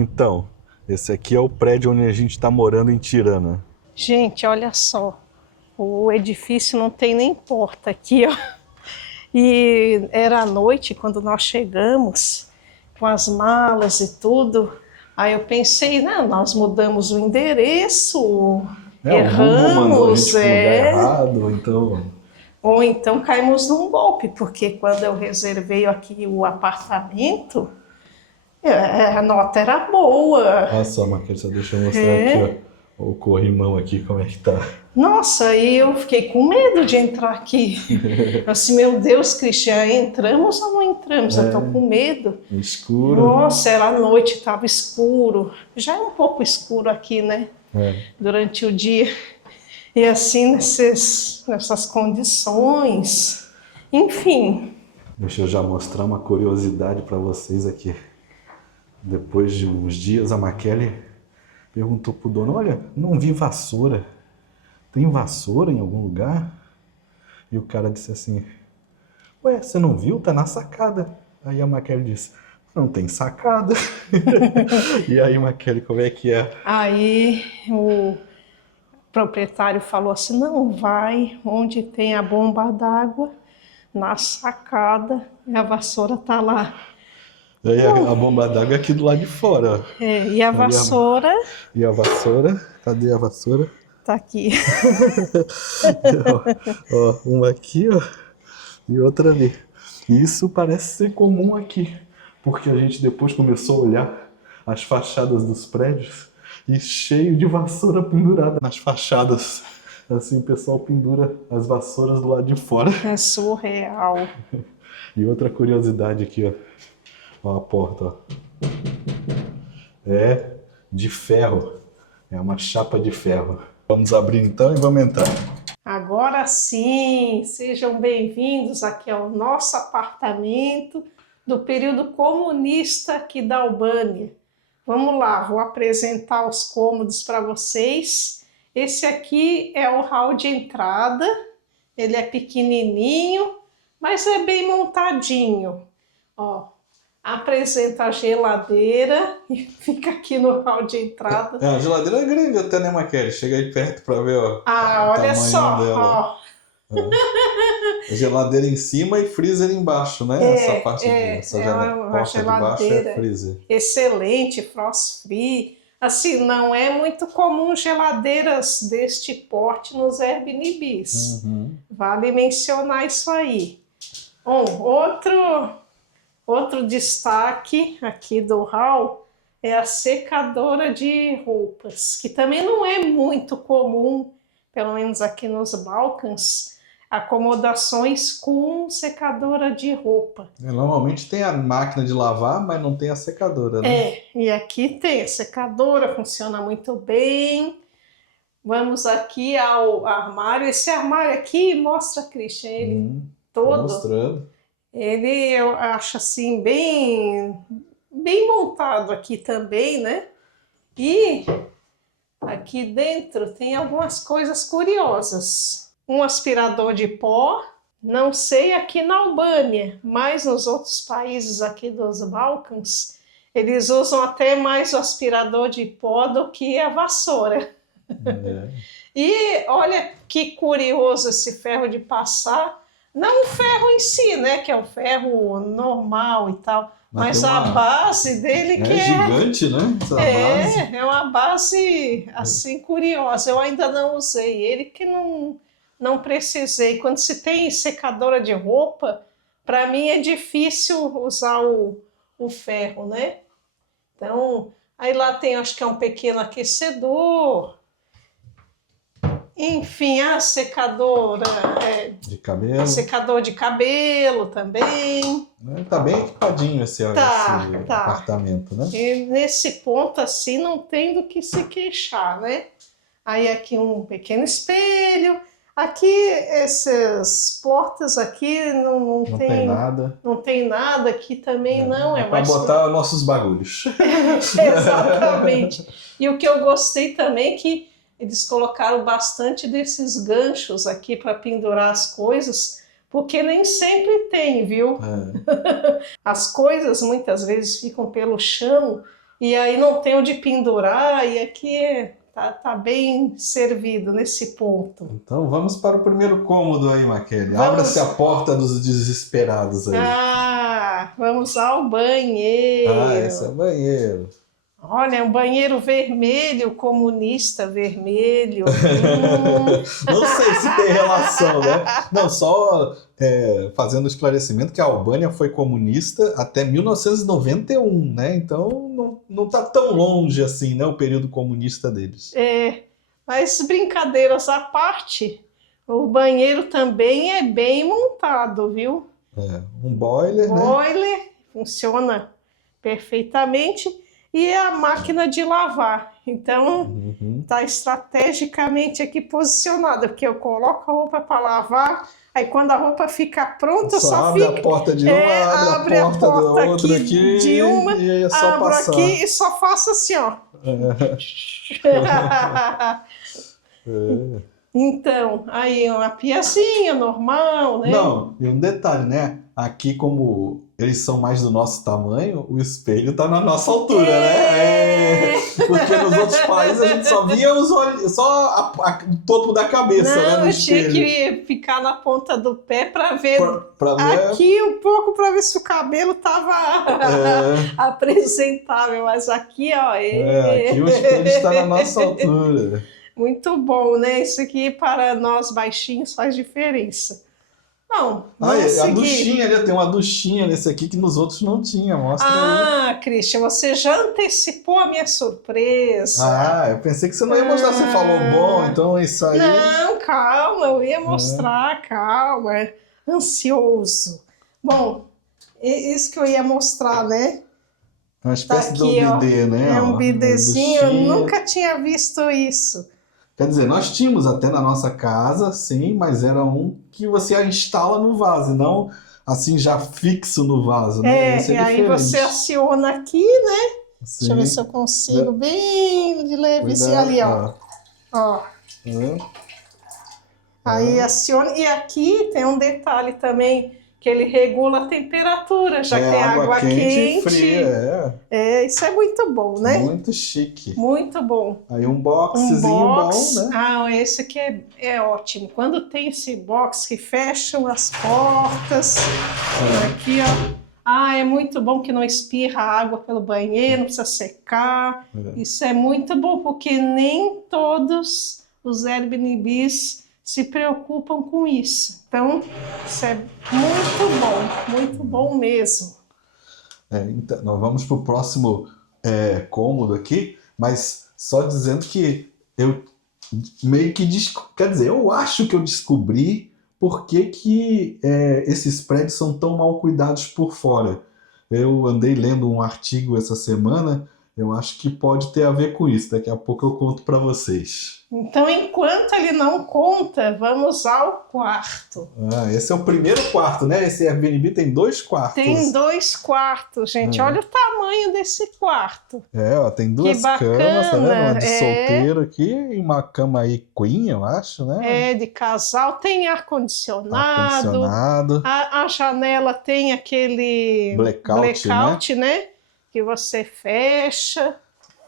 Então, esse aqui é o prédio onde a gente está morando em Tirana. Gente, olha só, o edifício não tem nem porta aqui, ó. E era à noite quando nós chegamos, com as malas e tudo. Aí eu pensei, não, nós mudamos o endereço, O Google mandou a gente erramos, pro lugar errado, então... Ou então caímos num golpe, porque quando eu reservei aqui o apartamento, a nota era boa. Olha só, Maquelita, deixa eu mostrar aqui, ó, o corrimão aqui, como é que tá. Nossa, e eu fiquei com medo de entrar aqui. Assim, meu Deus, Cristian, entramos ou não entramos? Eu tô com medo. Escuro. Nossa, era à noite, estava escuro. Já é um pouco escuro aqui, né? Durante o dia. E assim, nessas condições. Enfim. Deixa eu já mostrar uma curiosidade para vocês aqui. Depois de uns dias, a Maquele perguntou pro dono, olha, não vi vassoura. Tem vassoura em algum lugar? E o cara disse assim, ué, você não viu? Tá na sacada. Aí a Maquele disse, não tem sacada. E aí, Maquele, como é que é? Aí o proprietário falou assim, não, vai onde tem a bomba d'água, na sacada, e a vassoura tá lá. Aí a bomba d'água é aqui do lado de fora. E a vassoura... E a vassoura? Cadê a vassoura? Tá aqui. Ó, uma aqui, ó, e outra ali. Isso parece ser comum aqui, porque a gente depois começou a olhar as fachadas dos prédios e cheio de vassoura pendurada nas fachadas. Assim, o pessoal pendura as vassouras do lado de fora. É surreal. E outra curiosidade aqui, ó. Ó a porta, ó. É de ferro. É uma chapa de ferro. Vamos abrir então e vamos entrar. Agora sim, sejam bem-vindos aqui ao nosso apartamento do período comunista aqui da Albânia. Vamos lá, vou apresentar os cômodos para vocês. Esse aqui é o hall de entrada, ele é pequenininho, mas é bem montadinho. Ó, apresenta a geladeira e fica aqui no hall de entrada. A geladeira é grande até, né, Maquele? Chega aí perto para ver, ó. Olha só, ó. Geladeira em cima e freezer embaixo, né? Essa parte essa porta de baixo é freezer. Excelente, frost free. Assim, não é muito comum geladeiras deste porte nos Airbnbs. Vale mencionar isso aí. Bom, outro destaque aqui do hall é a secadora de roupas, que também não é muito comum, pelo menos aqui nos Balcãs, acomodações com secadora de roupa. Normalmente tem a máquina de lavar, mas não tem a secadora, né? E aqui tem a secadora, funciona muito bem. Vamos aqui ao armário. Esse armário aqui, mostra, Christian, ele todo. Mostrando. Ele, eu acho assim, bem montado aqui também, né? E aqui dentro tem algumas coisas curiosas. Um aspirador de pó, não sei aqui na Albânia, mas nos outros países aqui dos Balcãs, eles usam até mais o aspirador de pó do que a vassoura. E olha que curioso esse ferro de passar. Não o ferro em si, né, que é um ferro normal e tal, mas a base dele que é gigante, né? Essa base. É uma base assim curiosa. Eu ainda não usei ele, que não precisei. Quando se tem secadora de roupa, para mim é difícil usar o ferro, né? Então, aí lá tem, acho que é um pequeno aquecedor. Enfim, a secadora de cabelo. Secador de cabelo também. Tá bem equipadinho esse apartamento, né? E nesse ponto assim não tem do que se queixar, né? Aí aqui um pequeno espelho. Aqui essas portas aqui não tem nada. Não tem nada aqui também não. É para botar nossos bagulhos. Exatamente. E o que eu gostei também é que eles colocaram bastante desses ganchos aqui para pendurar as coisas, porque nem sempre tem, viu? As coisas muitas vezes ficam pelo chão E aí não tem onde pendurar, e aqui tá bem servido nesse ponto. Então vamos para o primeiro cômodo aí, Maquele. Vamos. Abra-se a porta dos desesperados aí. Vamos ao banheiro. Esse é o banheiro. Olha, é um banheiro vermelho, comunista vermelho. Não sei se tem relação, né? Não, só fazendo o esclarecimento que a Albânia foi comunista até 1991, né? Então não tá tão longe assim, né? O período comunista deles. Mas brincadeiras à parte, o banheiro também é bem montado, viu? Um boiler, né? Boiler, funciona perfeitamente. E a máquina de lavar. Então, tá estrategicamente aqui posicionada, porque eu coloco a roupa para lavar, aí quando a roupa fica pronta, só só abre fica... a porta de uma, abre a porta da outra aqui, de uma, e aí é só abro passar. aqui e só faço assim, ó. Então, aí uma piazinha normal, né? Não, e um detalhe, né? Aqui, como eles são mais do nosso tamanho, o espelho tá na nossa altura, né? Porque nos outros países a gente só via os olhos, só o topo da cabeça, né? Não, No eu tinha espelho. que ficar na ponta do pé para ver Pra ver. aqui um pouco para ver se o cabelo tava apresentável, mas aqui, ó. Aqui o espelho está na nossa altura. Muito bom, né? Isso aqui para nós baixinhos faz diferença. Bom, vamos seguir. A duchinha ali, tem uma duchinha nesse aqui que nos outros não tinha, mostra aí. Christian, você já antecipou a minha surpresa. Eu pensei que você não ia mostrar, você falou bom, então isso aí... Não, calma, eu ia mostrar, calma, ansioso. Bom, isso que eu ia mostrar, né? Uma espécie de aqui, bidê, né? É um bidezinho, eu duchinha. nunca tinha visto isso. Quer dizer, nós tínhamos até na nossa casa, sim, mas era um que você instala no vaso, não assim já fixo no vaso, né? E aí você aciona aqui, né? Sim. Deixa eu ver se eu consigo bem de levezinho ali, ó. Aí aciona. E aqui tem um detalhe também, que ele regula a temperatura, já que tem água quente e fria, isso é muito bom, né? Muito chique. Muito bom. Aí um boxezinho bom, né? Esse aqui é ótimo. Quando tem esse box que fecham as portas, aqui, ó. É muito bom que não espirra água pelo banheiro, não precisa secar. Isso é muito bom, porque nem todos os Airbnbs se preocupam com isso. Então, isso é muito bom mesmo. Então, nós vamos para o próximo cômodo aqui, mas só dizendo que eu meio que... Quer dizer, eu acho que eu descobri por que esses prédios são tão mal cuidados por fora. Eu andei lendo um artigo essa semana, eu acho que pode ter a ver com isso. Daqui a pouco eu conto para vocês. Então, enquanto ele não conta, vamos ao quarto. Esse é o primeiro quarto, né? Esse Airbnb tem 2 quartos. Tem 2 quartos, gente. Olha o tamanho desse quarto. Tem 2 camas, tá vendo? Uma de solteiro aqui e uma cama aí queen, eu acho, né? De casal. Tem ar-condicionado. A janela tem aquele blackout, né? Que você fecha.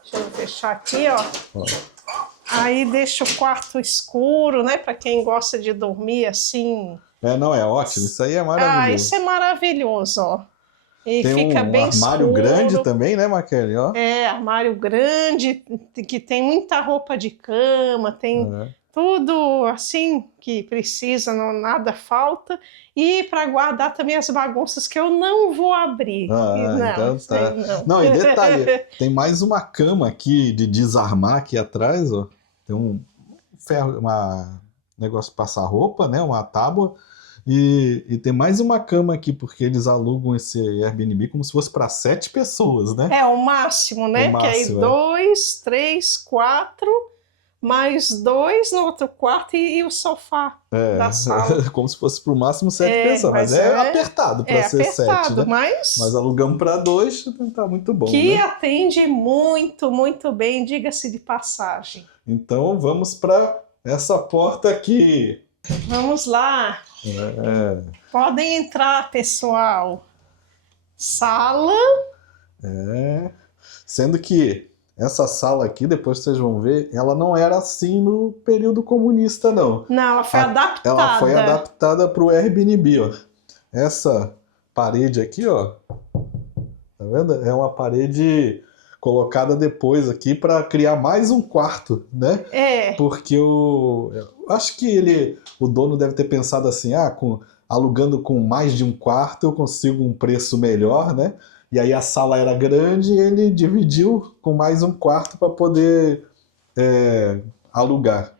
Deixa eu fechar aqui, ó. Aí deixa o quarto escuro, né? Para quem gosta de dormir assim. É ótimo. Isso aí é maravilhoso. Isso é maravilhoso, ó. E tem fica bem armário escuro. Grande também, né, Maquele? Armário grande, que tem muita roupa de cama, tem tudo assim que precisa, nada falta. E para guardar também as bagunças que eu não vou abrir. Então tá. Não, e detalhe, tem mais uma cama aqui de desarmar aqui atrás, ó. Tem um ferro, negócio de passar roupa, né? Uma tábua. E tem mais uma cama aqui, porque eles alugam esse Airbnb como se fosse para 7 pessoas, né? O máximo, né? Porque aí 2, 3, 4, mais 2 no outro quarto e o sofá da sala. Como se fosse pro máximo 7 pessoas, mas apertado para ser 7, né? Mas alugamos para 2, tá muito bom, que né? atende muito bem, diga-se de passagem. Então vamos para essa porta aqui. Vamos lá. Podem entrar, pessoal. Sala. Sendo que essa sala aqui, depois vocês vão ver, ela não era assim no período comunista, não. Não, ela foi adaptada. Ela foi adaptada para o Airbnb, ó. Essa parede aqui, ó, tá vendo? É uma parede colocada depois aqui para criar mais um quarto, né? É. Porque eu acho que o dono deve ter pensado assim, alugando com mais de um quarto eu consigo um preço melhor, né? E aí a sala era grande e ele dividiu com mais um quarto para poder alugar.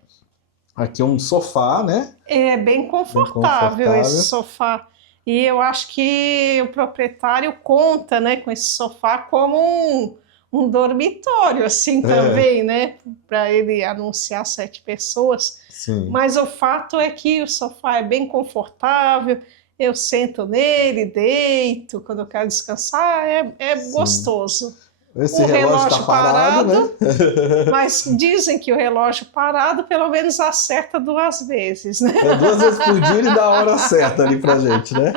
Aqui é um sofá, né? É bem confortável esse sofá. E eu acho que o proprietário conta, né, com esse sofá como um dormitório, assim, também, né? Para ele anunciar 7 pessoas. Sim. Mas o fato é que o sofá é bem confortável, eu sento nele, deito, quando eu quero descansar, é gostoso. Esse relógio tá parado, né? Mas dizem que o relógio parado pelo menos acerta 2 vezes, né? 2 vezes por dia ele dá a hora certa ali pra gente, né?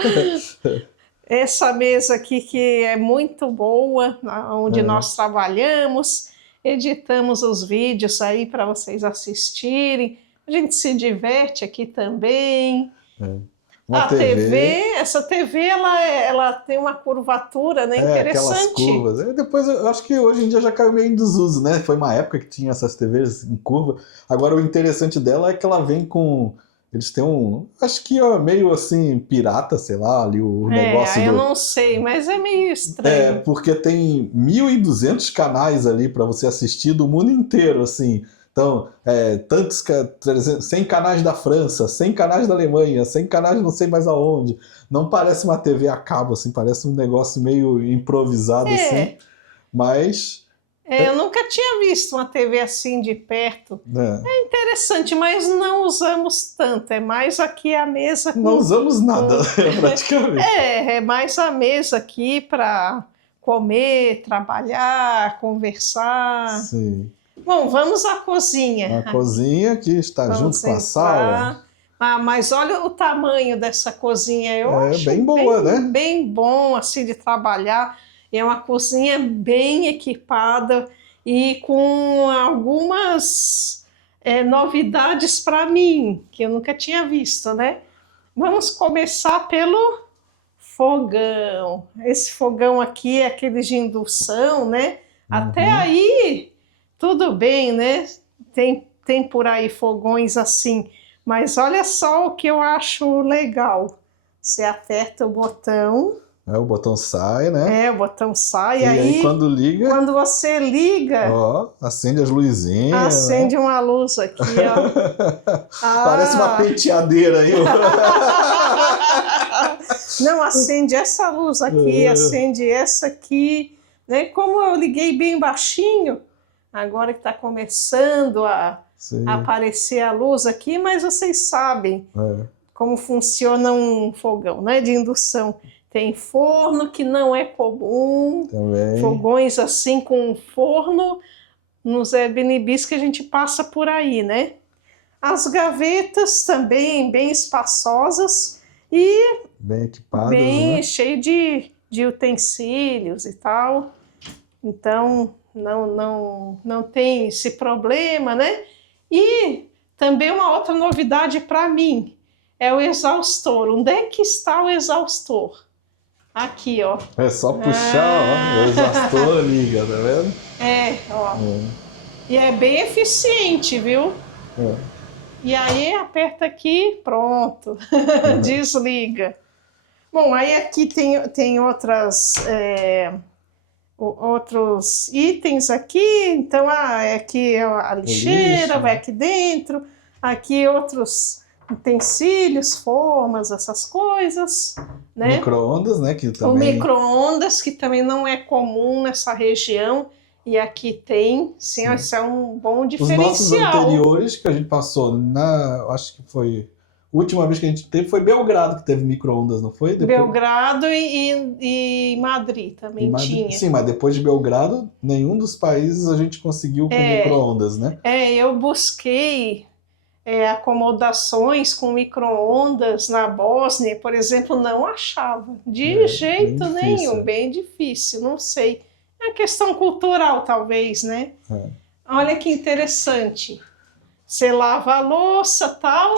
Essa mesa aqui que é muito boa, onde nós trabalhamos, editamos os vídeos aí para vocês assistirem. A gente se diverte aqui também. A TV, essa TV, ela tem uma curvatura, né, interessante. Aquelas curvas. Depois, eu acho que hoje em dia já caiu meio em desuso, né? Foi uma época que tinha essas TVs em curva. Agora, o interessante dela é que ela vem com... Eles têm acho que meio assim, pirata, sei lá, ali o negócio eu não sei, mas é meio estranho. Porque tem 1.200 canais ali para você assistir do mundo inteiro, assim. Então, 100 canais da França, 100 canais da Alemanha, 100 canais não sei mais aonde. Não parece uma TV a cabo, assim, parece um negócio meio improvisado, assim. Mas... eu nunca tinha visto uma TV assim de perto. É interessante, mas não usamos tanto. É mais aqui a mesa... Não usamos nada, praticamente. É mais a mesa aqui para comer, trabalhar, conversar. Sim. Bom, vamos à cozinha. A cozinha que está junto com a sala. Mas olha o tamanho dessa cozinha. Eu acho bem boa, né? Bem bom assim de trabalhar. É uma cozinha bem equipada e com algumas novidades para mim, que eu nunca tinha visto, né? Vamos começar pelo fogão. Esse fogão aqui é aquele de indução, né? Até aí, tudo bem, né? Tem por aí fogões assim. Mas olha só o que eu acho legal. Você aperta o botão... o botão sai, né? O botão sai. E aí quando liga... Quando você liga... acende as luzinhas. Acende uma luz aqui, ó. Parece uma penteadeira aí. Não, acende essa luz aqui, acende essa aqui. Né? Como eu liguei bem baixinho, agora que está começando a aparecer a luz aqui, mas vocês sabem como funciona um fogão, né, de indução. Tem forno, que não é comum. Também. Fogões assim com forno nos Airbnbs que a gente passa por aí, né? As gavetas também bem espaçosas e bem equipadas, bem né? cheio de utensílios e tal. Então não tem esse problema, né? E também uma outra novidade para mim é o exaustor. Onde é que está o exaustor? Aqui, ó. É só puxar, ó, o exaustor liga, tá vendo? Ó. E é bem eficiente, viu? E aí aperta aqui, pronto, desliga. Bom, aí aqui tem outros itens aqui. Então, aqui a lixeira, vai aqui dentro. Aqui outros utensílios, formas, essas coisas, né? Micro-ondas, né? Que também... O micro-ondas, que também não é comum nessa região, e aqui tem, sim. Isso é um bom diferencial. Os nossos anteriores que a gente passou, acho que foi... A última vez que a gente teve foi Belgrado, que teve micro-ondas, não foi? Belgrado e Madrid também tinha. Sim, mas depois de Belgrado, nenhum dos países a gente conseguiu com micro-ondas, né? Eu busquei... acomodações com micro-ondas na Bósnia, por exemplo, não achava. De jeito nenhum, bem difícil, não sei. É questão cultural, talvez, né? É. Olha que interessante. Você lava a louça, tal,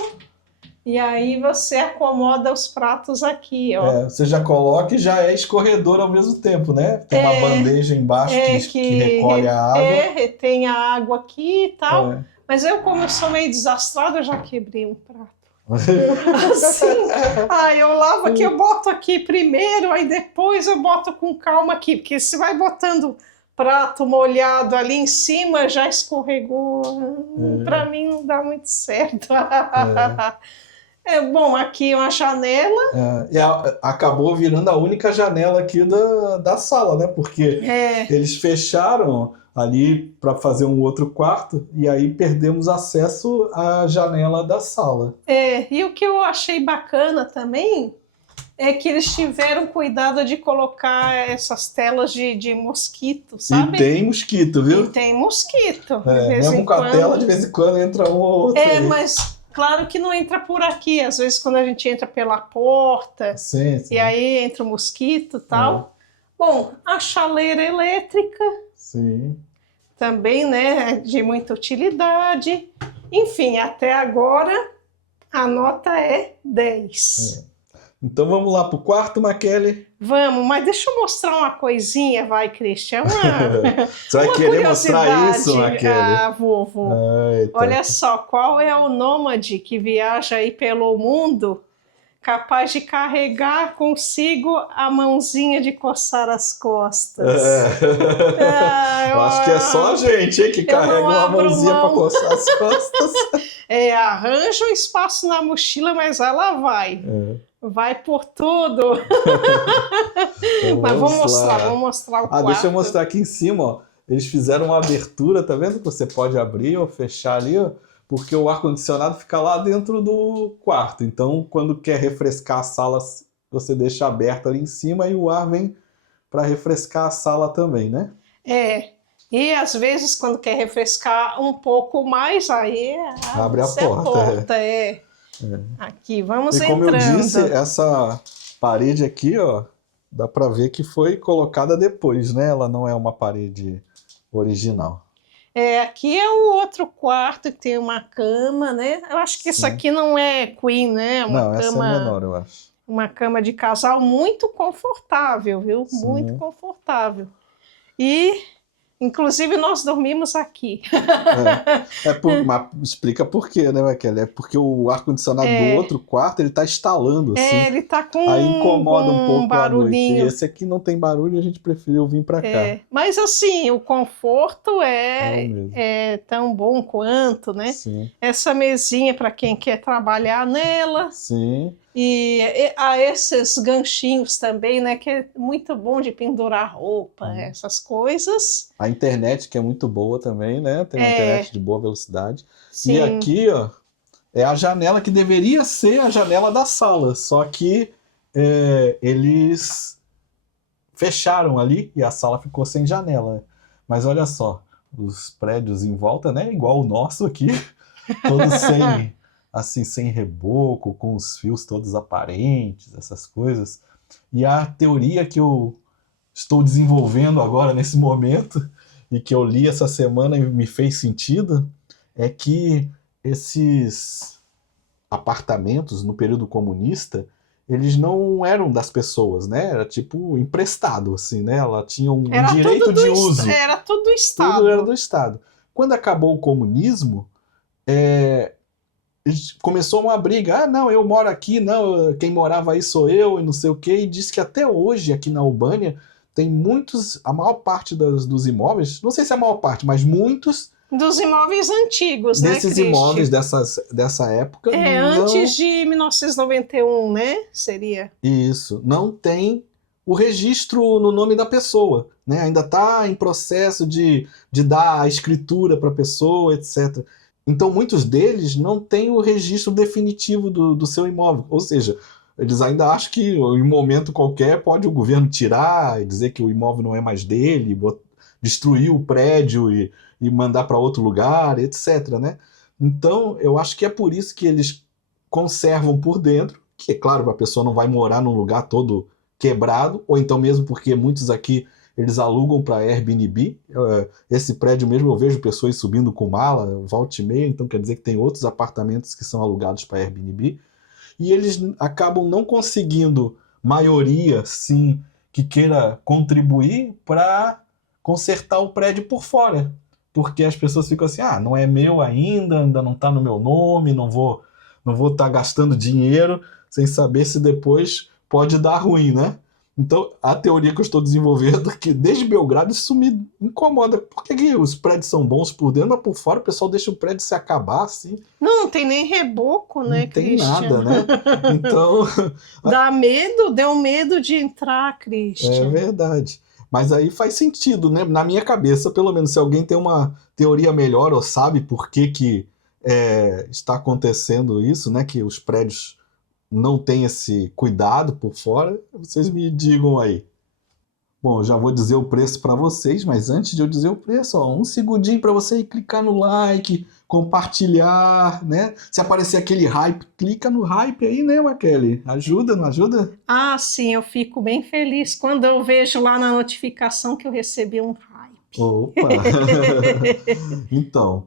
e aí você acomoda os pratos aqui, ó. Você já coloca e já é escorredor ao mesmo tempo, né? Tem uma bandeja embaixo que recolhe a água. Retém a água aqui e tal. É. Mas como eu sou meio desastrada, eu já quebrei um prato. Assim, eu lavo aqui, eu boto aqui primeiro, aí depois eu boto com calma aqui, porque se vai botando prato molhado ali em cima, já escorregou. Para mim não dá muito certo. Bom, aqui uma janela. E acabou virando a única janela aqui da sala, né? Porque eles fecharam ali para fazer um outro quarto e aí perdemos acesso à janela da sala. E o que eu achei bacana também é que eles tiveram cuidado de colocar essas telas de mosquito, sabe? E tem mosquito, viu? E tem mosquito. Mesmo com a tela, de vez em quando entra um ou outro. Mas claro que não entra por aqui. Às vezes quando a gente entra pela porta, sim. E aí entra o mosquito e tal. Bom, a chaleira elétrica. Sim. Também, né, de muita utilidade. Enfim, até agora a nota é 10. Então vamos lá pro quarto, Maquele? Vamos, mas deixa eu mostrar uma coisinha, vai, Christian. Você vai querer mostrar isso, Maquele? Vou. Olha só, qual é o nômade que viaja aí pelo mundo capaz de carregar consigo a mãozinha de coçar as costas? Eu acho que é só a gente, hein, que carrega uma mãozinha para coçar as costas. Arranja um espaço na mochila, mas ela vai. Vai por tudo. Mas vamos mostrar o quarto. Deixa eu mostrar aqui em cima, ó. Eles fizeram uma abertura, tá vendo? Que você pode abrir ou fechar ali, ó, porque o ar-condicionado fica lá dentro do quarto. Então, quando quer refrescar a sala, você deixa aberto ali em cima e o ar vem para refrescar a sala também, né? E às vezes, quando quer refrescar um pouco mais, aí abre a porta. Aqui, vamos entrando. E como eu disse, essa parede aqui, ó, dá para ver que foi colocada depois, né? Ela não é uma parede original. Aqui é o outro quarto que tem uma cama, né? Eu acho que isso aqui não é queen, né? Essa é menor, eu acho. Uma cama de casal muito confortável, viu? Sim. Muito confortável. E, inclusive, nós dormimos aqui. Mas explica por quê, né, Maquele? É porque o ar-condicionado do outro quarto, ele tá estalando, assim. Ele tá com aí incomoda um pouco barulhinho. a noite. E esse aqui não tem barulho, a gente preferiu vir para cá. Mas, assim, o conforto é tão bom quanto, né? Sim. Essa mesinha para quem quer trabalhar nela. Sim. E há esses ganchinhos também, né? Que é muito bom de pendurar roupa, essas coisas. A internet, que é muito boa também, né? Tem uma internet de boa velocidade. Sim. E aqui, ó, é a janela que deveria ser a janela da sala. Só que eles fecharam ali e a sala ficou sem janela. Mas olha só, os prédios em volta, né? Igual o nosso aqui, todos sem reboco, com os fios todos aparentes, essas coisas. E a teoria que eu estou desenvolvendo agora, nesse momento, e que eu li essa semana e me fez sentido, é que esses apartamentos, no período comunista, eles não eram das pessoas, né? Era tipo emprestado, assim, né? Ela tinha um direito de uso. Era tudo do Estado. Tudo era do Estado. Quando acabou o comunismo, começou uma briga. Não, eu moro aqui, não, quem morava aí sou eu, e não sei o quê. E diz que até hoje, aqui na Albânia, tem a maior parte dos imóveis, não sei se é a maior parte, mas muitos... Dos imóveis antigos, né, desses imóveis dessa época. Antes de 1991, né? Seria. Isso. Não tem o registro no nome da pessoa, né? Ainda está em processo de dar a escritura para a pessoa, etc. Então, muitos deles não têm o registro definitivo do seu imóvel. Ou seja, eles ainda acham que em um momento qualquer pode o governo tirar e dizer que o imóvel não é mais dele, destruir o prédio e mandar para outro lugar, etc. Né? Então, eu acho que é por isso que eles conservam por dentro, que é claro, a pessoa não vai morar num lugar todo quebrado, ou então mesmo porque muitos aqui eles alugam para Airbnb. Esse prédio mesmo eu vejo pessoas subindo com mala, volta e meia, então quer dizer que tem outros apartamentos que são alugados para Airbnb. E eles acabam não conseguindo maioria, sim, que queira contribuir para consertar o prédio por fora. Porque as pessoas ficam assim, não é meu ainda não está no meu nome, não vou estar gastando dinheiro sem saber se depois pode dar ruim, né? Então, a teoria que eu estou desenvolvendo é que desde Belgrado isso me incomoda. Por que os prédios são bons por dentro, mas por fora o pessoal deixa o prédio se acabar assim? Não tem nem reboco, né, Não tem Christian? nada, né? Então, Deu medo de entrar, é Christian. verdade. Mas aí faz sentido, né? Na minha cabeça, pelo menos, se alguém tem uma teoria melhor ou sabe por que está acontecendo isso, né? Que os prédios não têm esse cuidado por fora, vocês me digam aí. Bom, eu já vou dizer o preço para vocês, mas antes de eu dizer o preço, um segundinho para você ir clicar no like, compartilhar, né? Se aparecer aquele hype, clica no hype aí, né, Maquele? Ajuda, não ajuda? Sim, eu fico bem feliz quando eu vejo lá na notificação que eu recebi um hype. Opa! Então,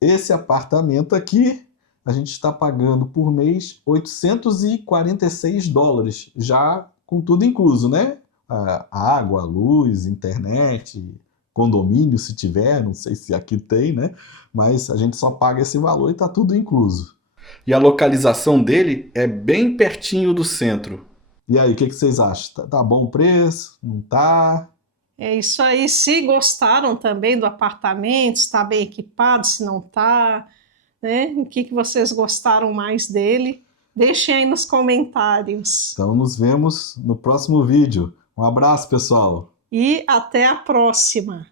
esse apartamento aqui, a gente está pagando por mês $846, já com tudo incluso, né? Água, luz, internet, condomínio, se tiver, não sei se aqui tem, né? Mas a gente só paga esse valor e está tudo incluso. E a localização dele é bem pertinho do centro. E aí, o que vocês acham? Tá bom o preço? Não tá? É isso aí. Se gostaram também do apartamento, está bem equipado, se não está, né? O que vocês gostaram mais dele? Deixem aí nos comentários. Então nos vemos no próximo vídeo. Um abraço, pessoal! E até a próxima!